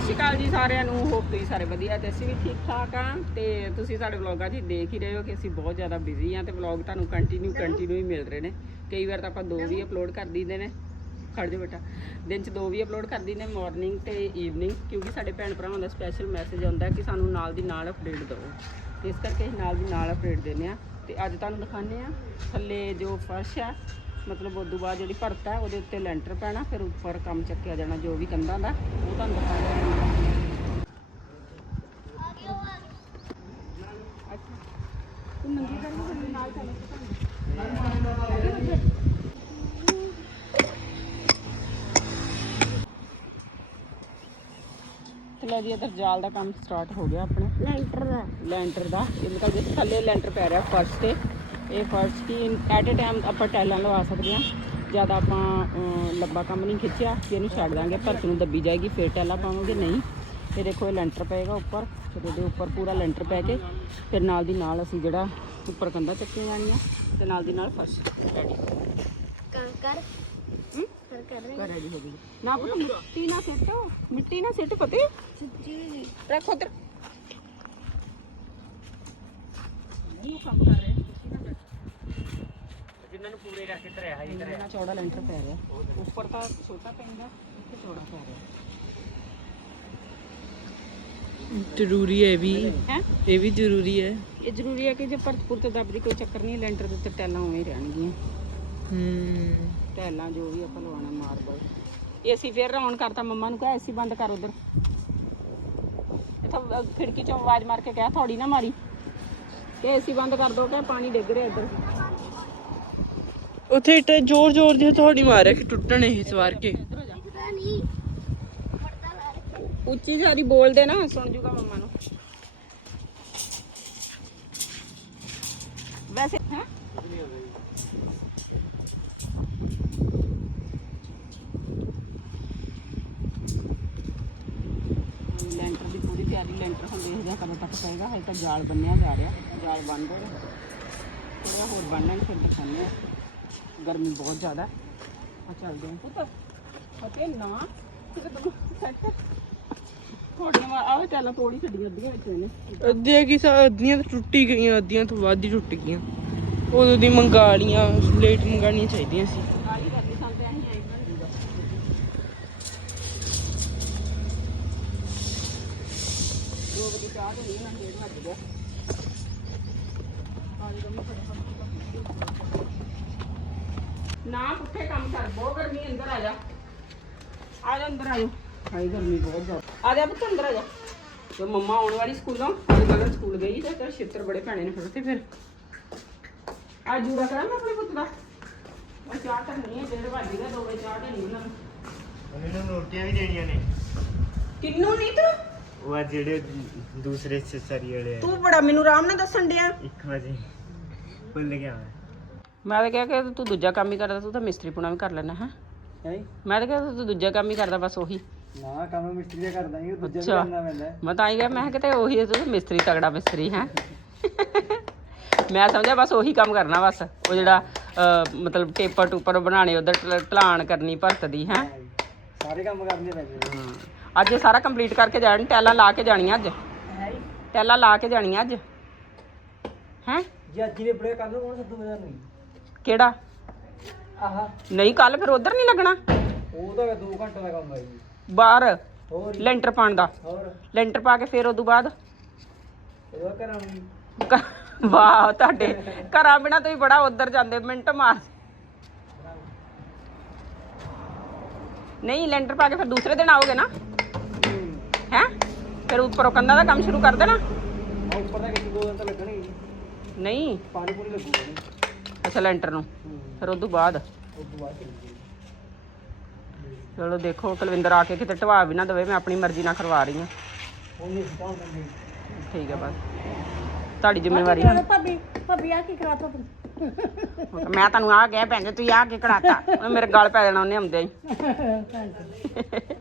ਸਤਿ ਸ਼੍ਰੀ ਅਕਾਲ ਜੀ ਸਾਰਿਆਂ ਨੂੰ ਹੋਪ ਤੁਸੀਂ ਸਾਰੇ ਵਧੀਆ ਤੇ ਅਸੀਂ ਵੀ ਠੀਕ ਠਾਕ ਆ ਤੇ ਤੁਸੀਂ ਸਾਡੇ ਵਲੌਗਾਂ 'ਚ ਦੇਖ ਹੀ ਰਹੇ ਹੋ ਕਿ ਅਸੀਂ ਬਹੁਤ ਜ਼ਿਆਦਾ ਬਿਜ਼ੀ ਆ ਤੇ ਵਲੌਗ ਤੁਹਾਨੂੰ ਕੰਟੀਨਿਊ ਕੰਟੀਨਿਊ ਹੀ ਮਿਲ ਰਹੇ ਨੇ। ਕਈ ਵਾਰ ਤਾਂ ਆਪਾਂ ਦੋ ਵੀ ਅਪਲੋਡ ਕਰ ਦਿੰਦੇ ਨੇ। ਖੜ ਜਾ ਬੇਟਾ। ਦਿਨ 'ਚ ਦੋ ਵੀ ਅਪਲੋਡ ਕਰ ਨੇ ਮਾਰਨਿੰਗ ਤੇ ਈਵਨਿੰਗ ਕਿਉਂਕਿ ਸਾਡੇ ਭੈਣ ਭਰਾਵਾਂ ਦਾ ਸਪੈਸ਼ਲ ਮੈਸੇਜ ਆਉਂਦਾ ਕਿ ਸਾਨੂੰ ਨਾਲ ਦੀ ਨਾਲ ਅਪਡੇਟ ਦਿਓ। ਇਸ ਕਰਕੇ ਅਸੀਂ ਨਾਲ ਦੀ ਨਾਲ ਅਪਡੇਟ ਦਿੰਦੇ ਆ ਤੇ ਅੱਜ ਤੁਹਾਨੂੰ ਦਿਖਾਉਂਦੇ ਆ, ਥੱਲੇ ਜੋ ਫਰਸ਼ ਆ ਮਤਲਬ ਉਦੋਂ ਬਾਅਦ ਜਿਹੜੀ ਭਰਤ ਹੈ ਉਹਦੇ ਉੱਤੇ ਲੈਂਟਰ ਪੈਣਾ ਫਿਰ ਉੱਪਰ ਕੰਮ ਚੱਕਿਆ ਜਾਣਾ ਜੋ ਵੀ ਕੰਧਾਂ ਦਾ ਉਹ ਤੁਹਾਨੂੰ ਨਾਲ ਚੱਲ ਜੀ ਇਧਰ ਜਾਲ ਦਾ ਕੰਮ ਸਟਾਰਟ ਹੋ ਗਿਆ ਆਪਣਾ। ਲੈਂਟਰ ਦਾ। ਲੈਂਟਰ ਦਾ ਇਹ ਮਤਲਬ ਥੱਲੇ ਲੈਂਟਰ ਪੈ ਰਿਹਾ ਫਰਸ਼ ਤੇ। ਇਹ ਫਰਸ਼ ਕੀ ਐਟ ਅ ਟਾਈਮ ਆਪਾਂ ਟੈਲਾਂ ਲਵਾ ਸਕਦੇ ਹਾਂ। ਜ਼ਿਆਦਾ ਆਪਾਂ ਲੰਬਾ ਕੰਮ ਨਹੀਂ ਖਿੱਚਿਆ ਕਿ ਇਹਨੂੰ ਛੱਡ ਦਾਂਗੇ ਭਰਤ ਨੂੰ ਦੱਬੀ ਜਾਏਗੀ ਫਿਰ ਟੈਲਾਂ ਪਾਵਾਂਗੇ। ਨਹੀਂ ਇਹ ਦੇਖੋ ਇਹ ਲੈਂਟਰ ਪਏਗਾ ਉੱਪਰ ਫਿਰ ਇਹਦੇ ਉੱਪਰ ਪੂਰਾ ਲੈਂਟਰ ਪੈ ਕੇ ਫਿਰ ਨਾਲ ਦੀ ਨਾਲ ਅਸੀਂ ਜਿਹੜਾ ਉੱਪਰ ਕੰਧਾਂ ਚੱਕੀਆਂ ਜਾਣੀਆਂ ਤੇ ਨਾਲ ਦੀ ਨਾਲ ਫਰਸ਼ ਰੈਡੀ ਕਰ ਕਰ। ਹੂੰ? ਕਰ ਕਰ ਕਰ ਰੈਡੀ ਹੋ ਗਈ। ਨਾ ਪੁੱਤ ਮਿੱਟੀ ਨਾ ਸਿੱਟ ਮਿੱਟੀ ਨਾ ਸਿੱਟ ਪਤੇ। ਰੱਖ ਉਧਰ ਨਹੀਂ ਉਹ ਕੰਮ ਕਰ ਰਹੇ ਜਿੰਨਾਂ ਨੂੰ ਪੂਰੇ ਕਰਕੇ ਧਰਿਆ ਹੈ ਇੰਨਾ ਚੌੜਾ ਲੈਂਟਰ ਪੈ ਰਿਹਾ। ਉੱਪਰ ਤਾਂ ਛੋਟਾ ਪੈਂਦਾ ਇੱਥੇ ਚੌੜਾ ਪੈ ਰਿਹਾ। ਜ਼ਰੂਰੀ ਹੈ ਵੀ। ਇਹ ਵੀ ਜ਼ਰੂਰੀ ਹੈ। ਇਹ ਜ਼ਰੂਰੀ ਹੈ ਕਿ ਜੇ ਭਰਤਪੁਰ ਤੇ ਦੱਬਦੀ ਕੋਈ ਚੱਕਰ ਨਹੀਂ ਲੈਂਟਰ ਦੇ ਉੱਤੇ ਟੈਲਾਂ ਉਵੇਂ ਹੀ ਰਹਿਣਗੀਆਂ। ਹੂੰ। ਟੈਲਾਂ ਜੋ ਵੀ ਆਪਾਂ ਲਵਾਉਣਾ ਮਾਰਬਲ। ਏਸੀ ਫੇਰ ਔਨ ਕਰਤਾ ਮੰਮਾ ਨੂੰ ਕਹਾ ਏਸੀ ਬੰਦ ਕਰ ਉਧਰ। ਇਥੋਂ ਖਿੜਕੀ ਚੋਂ ਆਵਾਜ਼ ਮਾਰ ਕੇ ਕਹਿ ਥੋੜੀ ਨਾ ਮਾਰੀ। ਕਿ ਏਸੀ ਬੰਦ ਕਰ ਦੋ ਕਿ ਪਾਣੀ ਡਿੱਗ ਰਿਹਾ ਇੱਧਰ। ਉਥੇ ਇੱਟ ਜ਼ੋਰ ਜ਼ੋਰ ਜਿਹਾ ਤੁਹਾਡੀ ਮਾਰਿਆ ਕਿ ਟੁੱਟਣ ਇਹ ਸਵਾਰ ਕੇ। ਉੱਚੀ ਸਾਰੀ ਬੋਲਦੇ ਨਾ ਸੁਣ ਜੂਗਾ ਮੰਮਾ ਨੂੰ ਵੈਸੇ ਹੈ ਲੈਂਟਰ ਦੀ ਪੂਰੀ ਤਿਆਰੀ ਲੈਂਟਰ ਹੁਣ ਦੇਖਦੇ ਹਾਂ ਕਦੋਂ ਤੱਕ ਪਏਗਾ ਹਜੇ ਤਾਂ ਜਾਲ ਬੰਨਿਆ ਜਾ ਰਿਹਾ, ਜਾਲ ਬੰਨ ਰਿਹਾ ਥੋੜਾ ਹੋਰ ਬੰਨਣਾ ਫਿਰ ਦਿਖਾਉਂਦੇ ਹਾਂ ਗਰਮੀ ਬਹੁਤ ਜ਼ਿਆਦਾ। ਆ ਚੱਲਦੇ ਹਾਂ ਪੁੱਤ ਫਤੇ ਨਾ ਕਿਤੇ ਸੈੱਟ ਥੋੜੀਆਂ ਆਹ ਚੱਲ ਤੋੜੀ ਛੱਡੀਆਂ ਅੱਧੀਆਂ ਵਿੱਚ ਇਹਨੇ। ਅੱਧੀਆਂ ਕੀ ਸਾ, ਅੱਧੀਆਂ ਤਾਂ ਟੁੱਟੀ ਗਈਆਂ, ਅੱਧੀਆਂ ਤੋਂ ਵੱਧ ਹੀ ਟੁੱਟ ਗਈਆਂ। ਉਦੋਂ ਦੀ ਮੰਗਾ ਲੀਆਂ ਲੇਟ ਮੰਗਾਣੀਆਂ ਚਾਹੀਦੀਆਂ ਸੀ। ਦੋ ਵਜੇ ਚਾਹ ਤੋਂ ਨਹੀਂ ਨਾ ਡੇਢ ਵੱਜ ਗਿਆ ਕਾਲੀ ਦਾ ਫਟਾਫਟ ਨਾ ਪੁੱਠੇ ਕੰਮ ਕਰ ਬਹੁਤ ਗਰਮੀ ਅੰਦਰ ਆ ਜਾ। ਆ ਜਾ ਅੰਦਰ ਆ ਜਾ। ਹਾਈ ਗਰਮੀ ਬਹੁਤ ਜ਼ਿਆਦਾ। ਆ ਜਾ ਪੁੱਤ ਅੰਦਰ ਆ ਜਾ। ਤੇ ਮੰਮਾ ਆਉਣ ਵਾਲੀ ਸਕੂਲੋਂ ਅੱਜ ਕੱਲ੍ਹ ਸਕੂਲ ਗਈ ਤੇ ਛਿੱਤਰ ਬੜੇ ਪੈਣੇ ਨੇ ਫਿਰ ਤੇ ਫਿਰ। ਆ ਜੂੜਾ ਕਰਾਂ ਮੈਂ ਆਪਣੇ ਪੁੱਤ ਦਾ? ਉਹ ਚਾਹ ਤਾਂ ਨਹੀਂ ਹੈ ਡੇਢ ਵੱਜ ਗਿਆ ਦੋ ਵਜੇ ਚਾਹ ਤਾਂ ਨਹੀਂ ਉਹਨਾਂ ਨੂੰ। ਉਹਨਾਂ ਨੂੰ ਰੋਟੀਆਂ ਵੀ ਦੇਣੀਆਂ ਨੇ। ਕਿੰਨੂੰ ਨਹੀਂ ਤੂੰ ਉਹ ਆ ਜਿਹੜੇ ਦੂਸਰੇ ਸਰੀ ਵਾਲੇ ਆ। ਤੂੰ ਬੜਾ ਮੈਨੂੰ ਆਰਾਮ ਨਾਲ ਦੱਸਣ ਡਿਆ। 1 ਵਜੇ। ਭੁੱਲ ਗਿਆ ਮੈਂ। ਮੈਂ ਤਾਂ ਕਿਹਾ ਕਿ ਤੂੰ ਦੂਜਾ ਕੰਮ ਹੀ ਕਰਦਾ ਤੂੰ ਤਾਂ ਮਿਸਤਰੀ ਪੁਣਾ ਵੀ ਕਰ ਲੈਣਾ ਹੈ? ਮੈਂ ਤਾਂ ਕਿਹਾ ਤੂੰ ਦੂਜਾ ਕੰਮ ਹੀ ਕਰਦਾ ਬਸ ਉਹੀ। ਨਾ ਕੰਮ ਮਿਸਤਰੀ ਦਾ ਕਰਦਾ ਹੀ ਦੂਜਾ ਅੱਛਾ। ਪੈਂਦਾ। ਮੈਂ ਤਾਂ ਹੀ ਕਿਹਾ ਮੈਂ ਕਿਹਾ ਕਿਤੇ ਉਹੀ ਹੈ, ਤੂੰ ਤਾਂ ਮਿਸਤਰੀ ਤਗੜਾ ਮਿਸਤਰੀ ਹੈ? ਮੈਂ ਸਮਝਿਆ ਬਸ ਉਹੀ ਕੰਮ ਕਰਨਾ ਬਸ। ਉਹ ਜਿਹੜਾ ਅਹ, ਮਤਲਬ ਟੇਪਰ ਟੂਪਰ ਬਣਾਣੇ ਉਧਰ ਢਲਾਣ ਕਰਨੀ ਭਰਤ ਦੀ ਹੈ? ਸਾਰੇ ਕੰਮ ਕਰਨੇ ਪੈਂਦੇ ਹਾਂ। ਅੱਜ ਇਹ ਸਾਰਾ ਕੰਪਲੀਟ ਕਰਕੇ ਜਾਣੀ ਟੈਲਾਂ ਲਾ ਕੇ ਜਾਣੀਆਂ ਅੱਜ। ਟੈਲਾਂ ਲਾ ਕੇ ਜਾਣੀਆਂ ਅੱਜ। ਹੈ? ਜੇ ਅੱਜ ਨੇ ਬੜੇ ਕਰ ਲਓ ਕੌਣ ਸੱਦੂ ਮੇਰਾ ਨਹੀਂ ਕਿਹੜਾ? ਆਹਾ। ਨਹੀਂ ਕੱਲ ਫਿਰ ਉਧਰ ਨਹੀਂ ਲੱਗਣਾ? ਉਹ ਤਾਂ 2 ਘੰਟੇ ਦਾ ਕੰਮ ਹੈ ਜੀ। ਬਾਹਰ ਹੋਰ ਲੈਂਟਰ ਪਾਣ ਦਾ। ਹੋਰ। ਲੈਂਟਰ ਪਾ ਕੇ ਫਿਰ ਉਦੋਂ ਬਾਅਦ? ਇਹਦਾ ਕਰਾਂਗੀ ਘ- ਵਾਹ ਤੁਹਾਡੇ ਘਰਾਂ ਬਿਨਾ ਤੁਸੀਂ ਬੜਾ ਉਧਰ ਜਾਂਦੇ ਮਿੰਟ ਮਾਰ। ਨਹੀਂ ਲੈਂਟਰ ਪਾ ਕੇ ਫਿਰ ਦੂਸਰੇ ਦਿਨ ਆਓਗੇ ਨਾ? ਹੈ ਫਿਰ ਉੱਪਰੋਂ ਕੰਧਾਂ ਦਾ ਕੰਮ ਸ਼ੁਰੂ ਕਰ ਦੇਣਾ। ਆ ਉੱਪਰ ਦਾ ਕਿਤੇ ਦੋ ਦਿਨ ਤਾਂ ਲੱਗਣੇ ਹੀ। ਨਹੀਂ। ਪਾਣੀ ਪੂਰੀ ਲੱਗੂਗਾ ਨਹੀਂ ਅੱਛਾ ਲੈਂਟਰ ਨੂੰ। ਫਿਰ ਉਦੋਂ ਬਾਅਦ। ਉਸ ਤੋਂ ਬਾਅਦ ਚੱਲੂਗੀ ਚਲੋ ਦੇਖੋ ਕੁਲਵਿੰਦਰ ਆ ਕੇ ਕਿਤੇ ਢਵਾ ਵੀ ਨਾ ਦੇਵੇ ਮੈਂ ਆਪਣੀ ਮਰਜ਼ੀ ਨਾਲ ਕਰਵਾ ਰਹੀ ਹਾਂ। ਹੁਣ ਨਹੀਂ ਸਿੱਧਾ ਹੁੰਦਾ ਨਹੀਂ। ਠੀਕ ਹੈ ਬਸ। ਤੁਹਾਡੀ ਜ਼ਿੰਮੇਵਾਰੀ ਹੈ ਭਾਬੀ ਭਾਬੀ ਆ ਕੀ ਕਰਾਤਾ ਤੂੰ? ਮੈਂ ਤੁਹਾਨੂੰ ਆ ਗਿਆ ਭੈਣ ਜੀ ਤੁਸੀਂ ਆ ਕੇ ਕਢਾਤਾ ਉਹਨੇ ਮੇਰੇ ਗਲ ਪੈ ਜਾਣਾ ਉਹਨੇ ਆਉਂਦੇ ਹੀ।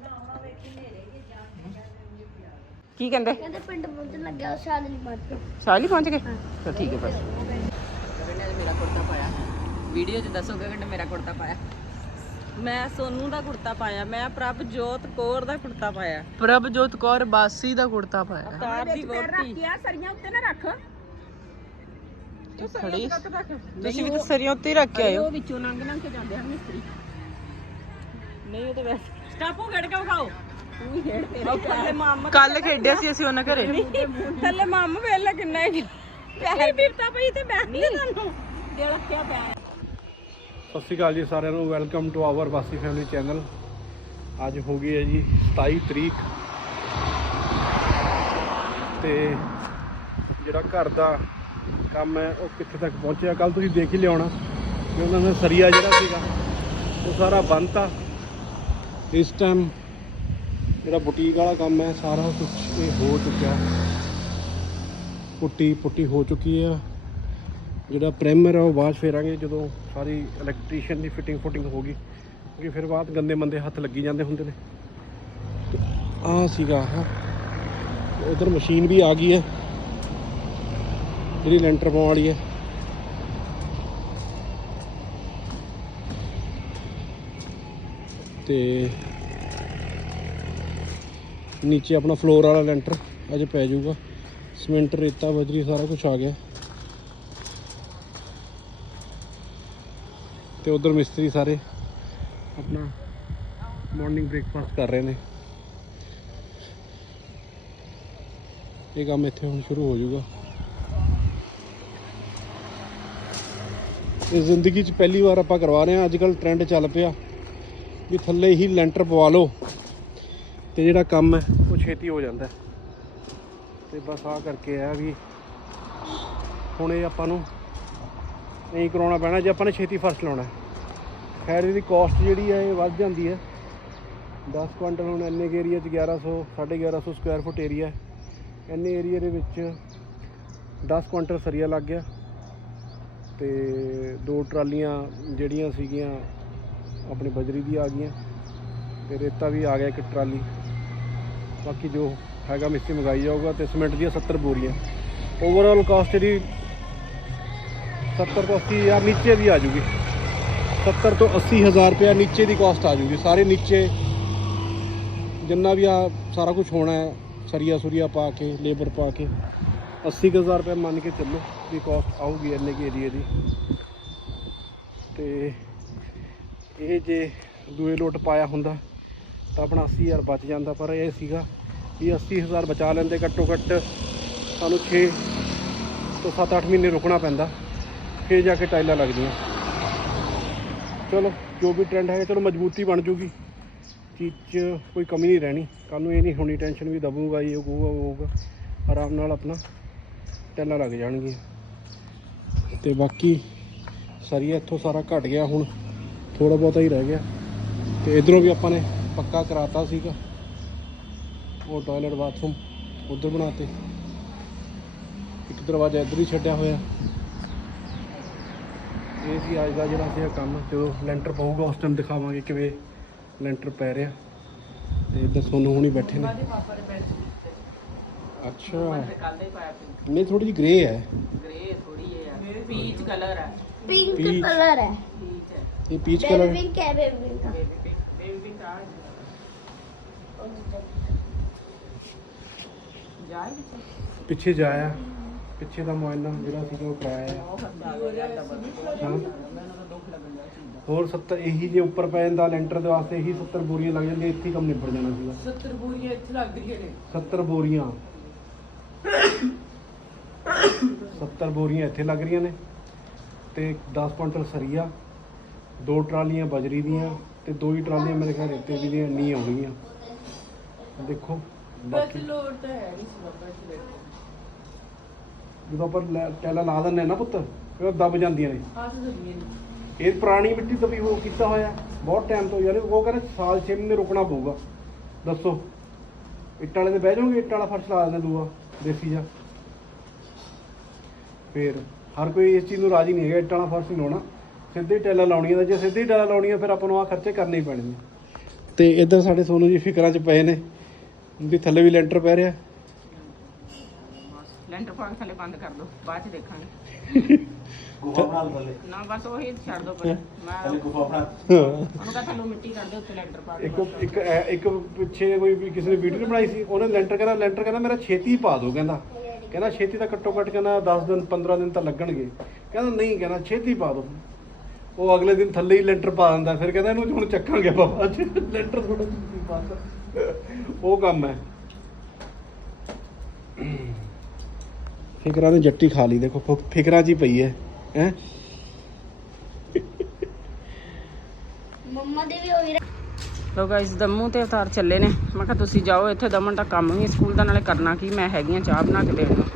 ਕੀ ਕਹਿੰਦੇ? ਕਹਿੰਦੇ ਪਿੰਡ ਪਹੁੰਚਣ ਲੱਗਿਆ ਉਹ ਸ਼ਾਦ ਨਹੀਂ ਪਹੁੰਚ ਗਿਆ ਸਾਲੀ ਪਹੁੰਚ ਗਏ? ਤਾਂ ਠੀਕ ਹੈ ਬਸ ਮੇਰਾ ਕੁੜਤਾ ਪਾਇਆ ਵੀਡੀਓ 'ਚ ਦੱਸੋਗੇ ਕਿ ਮੇਰਾ ਕੁੜਤਾ ਪਾਇਆ? ਮੈਂ ਸੋਨੂ ਦਾ ਕੁੜਤਾ ਪਾਇਆ ਮੈਂ ਪ੍ਰਭ ਜੋਤ ਕੌਰ ਦਾ ਕੁੜਤਾ ਪਾਇਆ। ਪ੍ਰਭਜੋਤ ਕੌਰ ਬਾਸੀ ਦਾ ਕੁੜਤਾ ਪਾਇਆ। ਤਾਰ ਦੀ ਵੋਟੀ। ਆ ਸਰੀਆਂ ਉੱਤੇ ਨਾ ਰੱਖ। ਖੜੀ? ਤੁਸੀਂ ਵੀ ਤਾਂ ਸਰੀਆਂ ਉੱਤੇ ਹੀ ਰੱਖ ਕੇ ਆਇਓ ਉਹ ਵਿੱਚੋਂ ਲੰਘ ਲੰਘ ਕੇ ਜਾਂਦੇ ਹਨ ਮਿਸਤਰੀ। ਨਹੀਂ ਉਹ ਤੇ ਵੈਸੇ ਸਟਾਪੂ ਖੇਡ ਕੇ ਵਿਖਾਓ। ਤੂੰ ਹੀ ਖੇਡ ਤੇਰੇ ਥੱਲੇ ਮਾਮਾ ਕੱਲ ਖੇਡਿਆ ਸੀ ਅਸੀਂ ਉਹਨਾਂ ਘਰੇ। ਥੱਲੇ ਮਾਮਾ ਵੇਲਾ ਕਿੰਨਾ ਹੈ ਪੈਰ ਫਿਰਦਾ ਪਈ ਤੇ ਮੈਂ ਨਹੀਂ। ਤੁਹਾਨੂੰ। ਦਿਲ ਰੱਖਿਆ ਪਿਆ ਹੈ। ਸਤਿ ਸ਼੍ਰੀ ਅਕਾਲ ਜੀ ਸਾਰਿਆਂ ਨੂੰ ਵੈਲਕਮ ਟੂ ਆਵਰ ਵਾਸੀ ਫੈਮਿਲੀ ਚੈਨਲ ਅੱਜ ਹੋ ਗਈ ਹੈ ਜੀ 27 ਤਰੀਕ। ਤੇ ਜਿਹੜਾ ਘਰ ਦਾ ਕੰਮ ਹੈ ਉਹ ਕਿੱਥੇ ਤੱਕ ਪਹੁੰਚਿਆ? ਕੱਲ ਤੁਸੀਂ ਦੇਖ ਹੀ ਲਿਆਉਣਾ ਕਿ ਉਹਨਾਂ ਦਾ ਸਰੀਆ ਜਿਹੜਾ ਸੀਗਾ ਉਹ ਸਾਰਾ ਬੰਨਤਾ ਇਸ ਟਾਈਮ ਜਿਹੜਾ ਬੁਟੀਕ ਵਾਲਾ ਕੰਮ ਹੈ, ਸਾਰਾ ਕੁਝ ਇਹ ਹੋ ਚੁੱਕਿਆ। ਪੁੱਟੀ ਪੁੱਟੀ ਹੋ ਚੁੱਕੀ ਹੈ ਜਿਹੜਾ ਪ੍ਰਾਈਮਰ ਹੈ, ਉਹ ਬਾਅਦ 'ਚ ਫੇਰਾਂਗੇ, ਜਦੋਂ ਸਾਰੀ ਇਲੈਕਟ੍ਰੀਸ਼ੀਅਨ ਦੀ ਫਿਟਿੰਗ ਫੁਟਿੰਗ ਹੋ ਗਈ। ਕਿਉਂਕਿ ਫਿਰ ਬਾਅਦ ਗੰਦੇ ਮੰਦੇ ਹੱਥ ਲੱਗੀ ਜਾਂਦੇ ਹੁੰਦੇ ਨੇ। ਆ ਸੀਗਾ ਆਹ। ਉਧਰ ਮਸ਼ੀਨ ਵੀ ਆ ਗਈ ਹੈ। ਜਿਹੜੀ ਲੈਂਟਰ ਪਾਉਣ ਵਾਲੀ ਹੈ। ਤੇ ਨੀਚੇ ਆਪਣਾ ਫਲੋਰ ਵਾਲਾ ਲੈਂਟਰ ਅਜੇ ਪੈ ਜਾਊਗਾ। ਸਿਮੈਂਟ ਰੇਤਾ, ਬਜਰੀ ਸਾਰਾ ਕੁਝ ਆ ਗਿਆ। ਤੇ ਉਧਰ ਮਿਸਤਰੀ ਸਾਰੇ ਆਪਣਾ ਮਾਰਨਿੰਗ ਬ੍ਰੇਕਫਾਸਟ ਕਰ ਰਹੇ ਨੇ। ਇਹ ਕੰਮ ਇੱਥੇ ਹੁਣ ਸ਼ੁਰੂ ਹੋ ਜਾਊਗਾ। ਇਹ ਜ਼ਿੰਦਗੀ 'ਚ ਪਹਿਲੀ ਵਾਰ ਆਪਾਂ ਕਰਵਾ ਰਹੇ ਹਾਂ। ਅੱਜ ਕੱਲ ਟ੍ਰੈਂਡ ਚੱਲ ਪਿਆ ਵੀ ਥੱਲੇ ਹੀ ਲੈਂਟਰ ਪਵਾ ਲਓ। ਤੇ ਜਿਹੜਾ ਕੰਮ ਹੈ, ਉਹ ਛੇਤੀ ਹੋ ਜਾਂਦਾ ਹੈ। ਤੇ ਬਸ ਆ ਕਰਕੇ ਆ ਵੀ ਹੁਣ ਇਹ ਆਪਾਂ ਨੂੰ ਨਹੀਂ ਕਰਾਉਣਾ ਪੈਣਾ, ਜੇ ਆਪਾਂ ਨੇ ਛੇਤੀ ਫਰਸ਼ ਲਾਉਣਾ ਹੈ। ਖੈਰ, ਇਹਦੀ ਕਾਸਟ ਜਿਹੜੀ ਹੈ, ਇਹ ਵੱਧ ਜਾਂਦੀ ਹੈ। 10 ਕੁਆਂਟਲ ਹੁਣ ਇੰਨੇ ਏਰੀਆ 'ਚ 1100 1150 ਸਕੁਆਇਰ ਫੁੱਟ ਏਰੀਆ ਹੈ। ਇੰਨੇ ਏਰੀਆ ਦੇ ਵਿੱਚ 10 ਕੁਆਂਟਲ ਸਰੀਆ ਲੱਗ ਗਿਆ। ਤੇ ਦੋ ਟਰਾਲੀਆਂ ਜਿਹੜੀਆਂ ਸੀਗੀਆਂ, ਆਪਣੀ ਬਜਰੀ ਦੀ ਆ ਗਈਆਂ। ਤੇ ਰੇਤਾ ਵੀ ਆ ਗਿਆ ਇੱਕ ਟਰਾਲੀ। ਬਾਕੀ ਜੋ ਹੈਗਾ ਮਿਸਤਰੀ ਮੰਗਾਈ ਜਾਊਗਾ ਤੇ ਸਿਮੈਂਟ ਦੀਆਂ 70 ਬੋਰੀਆਂ। ਓਵਰਆਲ ਕਾਸਟ ਇਹਦੀ 70 ਤੋਂ 80 ਹਜ਼ਾਰ ਨੀਚੇ ਦੀ ਆ ਜੂਗੀ। 70 ਤੋਂ 80 ਹਜ਼ਾਰ ਰੁਪਇਆ ਨੀਚੇ ਦੀ ਕਾਸਟ ਆ ਜੂਗੀ। ਸਾਰੇ ਨੀਚੇ ਜਿੰਨਾ ਵੀ ਆ ਸਾਰਾ ਕੁਝ ਹੋਣਾ ਹੈ, ਸਰੀਆ ਸੁਰੀਆ ਪਾ ਕੇ ਲੇਬਰ ਪਾ ਕੇ। 80 ਕੁ ਹਜ਼ਾਰ ਰੁਪਏ ਮੰਨ ਕੇ ਚੱਲੋ ਵੀ ਕਾਸਟ ਆਊਗੀ ਇੰਨੇ ਕੇ ਏਰੀਏ ਦੀ। ਤੇ ਇਹ ਜੇ ਦੂਏ ਲੋਟ ਪਾਇਆ ਹੁੰਦਾ ਤਾਂ ਆਪਣਾ 80000 ਬਚ ਜਾਂਦਾ, ਪਰ ਇਹ ਸੀਗਾ ਵੀ 80000 ਬਚਾ ਲੈਂਦੇ ਘੱਟੋ ਘੱਟ ਸਾਨੂੰ 6 ਤੋਂ 7-8 ਮਹੀਨੇ ਰੁਕਣਾ ਪੈਂਦਾ, ਫਿਰ ਜਾ ਕੇ ਟਾਈਲਾਂ ਲੱਗਦੀਆਂ। ਚਲੋ, ਜੋ ਵੀ ਟ੍ਰੈਂਡ ਹੈਗਾ, ਚਲੋ ਮਜ਼ਬੂਤੀ ਬਣ ਜੂਗੀ। ਚੀਜ਼ 'ਚ ਕੋਈ ਕਮੀ ਨਹੀਂ ਰਹਿਣੀ। ਕੱਲ ਨੂੰ ਇਹ ਨਹੀਂ ਹੋਣੀ ਟੈਨਸ਼ਨ ਵੀ ਦਬੂਗਾ, ਇਹ ਹੋਊਗਾ, ਉਹ ਹੋਊਗਾ। ਆਰਾਮ ਨਾਲ ਆਪਣਾ ਟੈਲਾਂ ਲੱਗ ਜਾਣਗੀਆਂ। ਤੇ ਬਾਕੀ ਸਰੀਆ ਇੱਥੋਂ ਸਾਰਾ ਘਟ ਗਿਆ ਹੁਣ ਥੋੜਾ ਬਹੁਤਾ ਹੀ ਰਹਿ ਗਿਆ। ਤੇ ਇਧਰੋਂ ਵੀ ਆਪਾਂ ਨੇ ਪੱਕਾ ਕਰਾਤਾ ਸੀਗਾ। ਉਹ ਟਾਇਲਟ ਬਾਥਰੂਮ ਉਧਰ ਬਣਾਤੇ। ਇੱਕ ਦਰਵਾਜ਼ਾ ਇੱਧਰ ਹੀ ਛੱਡਿਆ ਹੋਇਆ। ਇਹ ਸੀ ਅੱਜ ਦਾ ਜਿਹੜਾ ਸੀਗਾ ਕੰਮ। ਜਦੋਂ ਲੈਂਟਰ ਪਊਗਾ ਉਸ ਟਾਈਮ ਦਿਖਾਵਾਂਗੇ ਕਿਵੇਂ ਲੈਂਟਰ ਪੈ ਰਿਹਾ। ਤੇ ਇੱਧਰ ਸੋਨੂੰ ਹੁਣੀ ਬੈਠੇ ਨੇ। ਅੱਛਾ। ਕੱਲ ਦੇ ਪਾਇਆ ਨਹੀਂ ਥੋੜੀ ਜਿਹੀ ਗ੍ਰੇ ਹੈ। ਗ੍ਰੇ ਥੋੜੀ ਹੈ। ਪੀਚ ਕਲਰ ਹੈ। ਪਿੰਕ. ਕਲਰ ਹੈ। ਪੀਚ ਹੈ। ਇਹ ਪੀਚ ਕਲਰ ਪਿੰਕ ਹੈ baby pink baby pink baby pink ਆ ਜਾਏ ਪਿੱਛੇ ਜਾਇਆ। ਪਿੱਛੇ ਦਾ ਮੁਆਇਨਾ ਜਿਹੜਾ ਸੀਗਾ ਉਹ ਕਰਾਇਆ। ਉਹ ਖਰਚਾ ਹੋ। ਗਿਆ ਡਬਲ ਹਾਂ ਮੈਨੂੰ ਤਾਂ ਦੁੱਖ ਲੱਗਣ ਦਾ ਚੀਜ਼ ਦਾ ਹੋਰ 70 ਇਹੀ ਜੇ ਉੱਪਰ ਪੈ ਜਾਂਦਾ ਲੈਂਟਰ ਦੇ ਵਾਸਤੇ ਇਹੀ 70 ਬੋਰੀਆਂ ਲੱਗ ਜਾਂਦੀਆਂ ਇੱਥੇ ਹੀ ਕੰਮ ਨਿਬੜ ਜਾਣਾ ਸੀਗਾ। 70 ਬੋਰੀਆਂ ਇੱਥੇ ਲੱਗ ਰਹੀਆਂ ਨੇ। 70 ਬੋਰੀਆਂ। 70 ਬੋਰੀਆਂ ਇੱਥੇ ਲੱਗ ਰਹੀਆਂ ਨੇ ਤੇ 10 ਕੁਇੰਟਲ ਸਰੀਆ ਦੋ ਟਰਾਲੀਆਂ ਬਜਰੀ ਦੀਆਂ ਤੇ ਦੋ ਹੀ ਟਰਾਲੀਆਂ ਮੇਰੇ ਖਿਆਲ ਰੇਤੇ ਦੀ ਦੀਆਂ ਨਹੀਂ ਆਉਣਗੀਆਂ ਦੇਖੋ ਬਾਕੀ ਲੋੜ ਤਾਂ ਹੈ ਨਹੀਂ ਸੀ ਬਾਬਾ ਜੀ ਜਦੋਂ ਆਪਾਂ ਲੈ- ਟੈਲਾਂ ਲਾ ਦਿੰਦੇ ਨਾ ਪੁੱਤ ਫਿਰ ਉਹ ਦਬ ਜਾਂਦੀਆਂ ਨੇ। ਇਹ ਪੁਰਾਣੀ ਮਿੱਟੀ ਤੋਂ ਵੀ ਉਹ ਕੀਤਾ ਹੋਇਆ ਬਹੁਤ ਟਾਈਮ ਤੋਂ ਯਾਰ ਉਹ ਕਹਿੰਦੇ ਸਾਲ 6 ਮਹੀਨੇ ਰੁਕਣਾ ਪਊਗਾ। ਦੱਸੋ ਇੱਟ ਵਾਲੇ ਤੇ ਬਹਿ ਜਾਓਗੇ ਇੱਟ ਵਾਲਾ ਫਰਸ਼ ਲਾ ਦਿੰਦੇ ਦੂਆ ਦੇਸੀ ਜਾ ਫੇਰ ਹਰ ਕੋਈ ਇਸ ਚੀਜ਼ ਨੂੰ ਰਾਜੀ ਨਹੀਂ ਹੈਗਾ ਇੱਟ ਵਾਲਾ ਫਰਸ਼ ਨਹੀਂ ਲਾਉਣਾ। ਸਿੱਧੇ ਟੈਲਾਂ ਲਾਉਣੀਆਂ ਤਾਂ ਜੇ ਸਿੱਧੇ ਟੈਲਾਂ ਲਾਉਣੀਆਂ ਫਿਰ ਆਪਾਂ ਨੂੰ ਆ ਖਰਚੇ ਕਰਨੇ ਹੀ ਪੈਣੇ ਨੇ। ਤੇ ਇੱਧਰ ਸਾਡੇ ਸੋਨੂ ਜੀ ਫਿਕਰਾਂ 'ਚ ਪਏ ਨੇ। ਵੀ ਥੱਲੇ ਵੀ ਲੈਂਟਰ ਪੈ ਰਿਹਾ। ਲੈਂਟਰ ਪਾ ਕੇ ਥੱਲੇ ਬੰਦ ਕਰ ਦੋ ਬਾਅਦ ਚ ਦੇਖਾਂਗੇ। ਗੁਫਾ ਬਣਾ ਲਓ ਥੱਲੇ। ਨਾ ਬਸ ਉਹੀ ਛੱਡ ਦੋ ਪਰ ਮੈਂ ਥੱਲੇ ਗੁਫਾ ਬਣਾ ਉਹਨੂੰ ਕਹਾਂ ਥੱਲੋਂ ਮਿੱਟੀ ਕੱਢ ਦੇ ਉੱਤੇ ਲੈਂਟਰ ਪਾ ਕੇ ਇੱਕ ਇੱਕ ਐ- ਇੱਕ ਪਿੱਛੇ ਕੋਈ ਵੀ ਕਿਸੇ ਨੇ ਵੀਡੀਓ ਬਣਾਈ ਸੀ ਉਹਨੇ ਲੈਂਟਰ ਕਹਿੰਦਾ ਲੈਂਟਰ ਕਹਿੰਦਾ ਮੇਰਾ ਛੇਤੀ ਪਾ ਦਿਓ ਕਹਿੰਦਾ। ਕਹਿੰਦਾ ਛੇਤੀ ਤਾਂ ਘੱਟੋ ਘੱਟ ਕਹਿੰਦਾ 10 ਦਿਨ 15 ਦਿਨ ਤਾਂ ਲੱਗਣਗੇ। ਕਹਿੰਦਾ ਨਹੀਂ ਕਹਿੰਦਾ ਛੇਤੀ ਪਾ ਦਿਓ ਉਹ ਅਗਲੇ ਦਿਨ ਥੱਲੇ ਹੀ ਲੈਂਟਰ ਪਾ ਦਿੰਦਾ ਫਿਰ ਕਹਿੰਦਾ ਇਹਨੂੰ ਹੁਣ ਚੱਕਾਂਗੇ ਬਾਬਾ ਅੱਜ ਲੈਂਟਰ ਥੋੜਾ ਛੇਤੀ ਪਾ ਦਿੱਤਾ। ਉਹ ਕੰਮ ਹੈ। ਫਿਕਰਾਂ ਨੇ ਜੱਟੀ ਖਾ ਲਈ ਦੇਖੋ ਫਿਕਰਾਂ 'ਚ ਹੀ ਪਈ ਹੈ ਹੈ। ਮੰਮਾ ਦੇ ਵੀ ਹੋਈ ਲੋ ਗਾਇਸ ਦਮੂ ਤੇ ਅਵਤਾਰ ਚੱਲੇ ਨੇ। ਮੈਂ ਕਿਹਾ ਤੁਸੀਂ ਜਾਓ ਇੱਥੇ ਦਮਨ ਦਾ ਕੰਮ ਵੀ ਸਕੂਲ ਦਾ ਨਾਲੇ ਕਰਨਾ ਕੀ ਮੈਂ ਹੈਗੀ ਆ ਚਾਹ ਬਣਾ ਕੇ ਦੇਣ ਨੂੰ